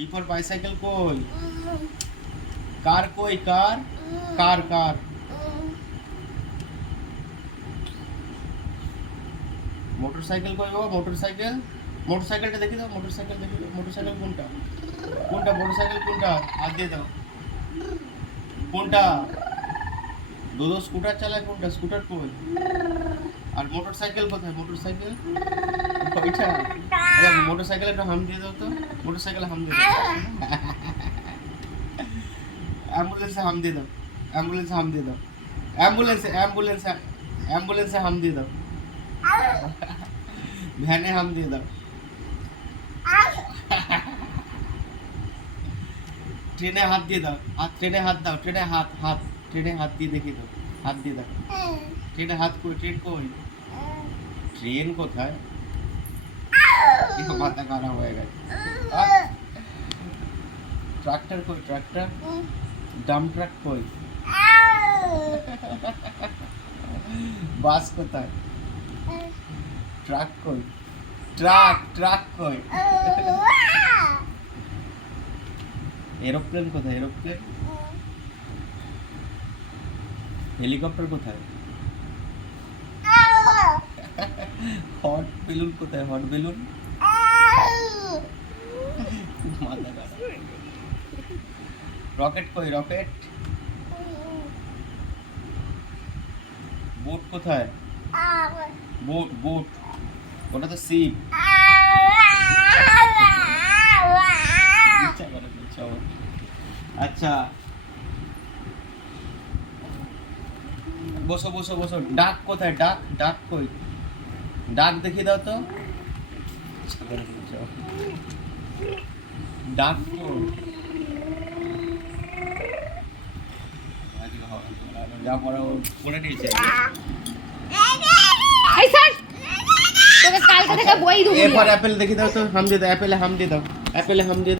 B for bicycle কই? কার কই? কার কার কার motorcycle কই বাবা? মোটরসাইকেল, মোটরসাইকেলটা দেখি দাও, মোটরসাইকেল দেখি দাও। মোটরসাইকেল কোনটা? কোনটা মোটরসাইকেল কোনটা? হাত দিয়ে দাও। কোনটা? দোদো স্কুটার চালায় কোনটা? স্কুটার কই? আর মোটরসাইকেল কোথায়? মোটরসাইকেল ওইটা। মোটরসাইকেল একটা হাম দিয়ে দাও তো। মোটরসাইকেল হাম দিয়ে দাও। অ্যাম্বুলেন্সে হাম দিয়ে দাও। অ্যাম্বুলেন্সে হাম দিয়ে দাও। অ্যাম্বুলেন্সে অ্যাম্বুলেন্সে অ্যাম্বুলেন্সে হাম দিয়ে দাও। ভ্যানে হাম দিয়ে দাও। ট্রেনে হাত দিয়ে দাও। হাত ট্রেনে হাত দাও। ট্রেনে হাত হাত ট্রেনে হাত দিয়ে দেখিয়ে দাও। হাত দিয়ে দাও। ট্রেনে হাত কই? ট্রেন কই? ট্রেন কোথায়? মাথা খারাপ হয়ে গেছে। ট্রাক্টর কই? ট্রাক্টর ডাম ট্রাক কই? বাস কোথায়? ট্রাক কই? ট্রাক ট্রাক কই? এরোপ্লেন কোথায়? এরোপ্লেন। হেলিকপ্টার কোথায়? হট বেলুন কোথায়? Hot balloon. মাথা খারাপ। রকেট কই? রকেট। বোট কোথায়? বোট বোট ওটা তো শিপ। আচ্ছা বসো বসো বসো। ডাক কোথায়? ডাক ডাক কই? ডাক দেখিয়ে দাও তো। ডাক কই? যা পড়া পড়ে নিয়েছে। তোকে কালকে থেকে বই দেবো। এরপর অ্যাপেল দেখি দাও তো। হাম দিয়ে দাও। অ্যাপেলে হাম দিয়ে দাও। অ্যাপেলে হাম দিয়ে দাও।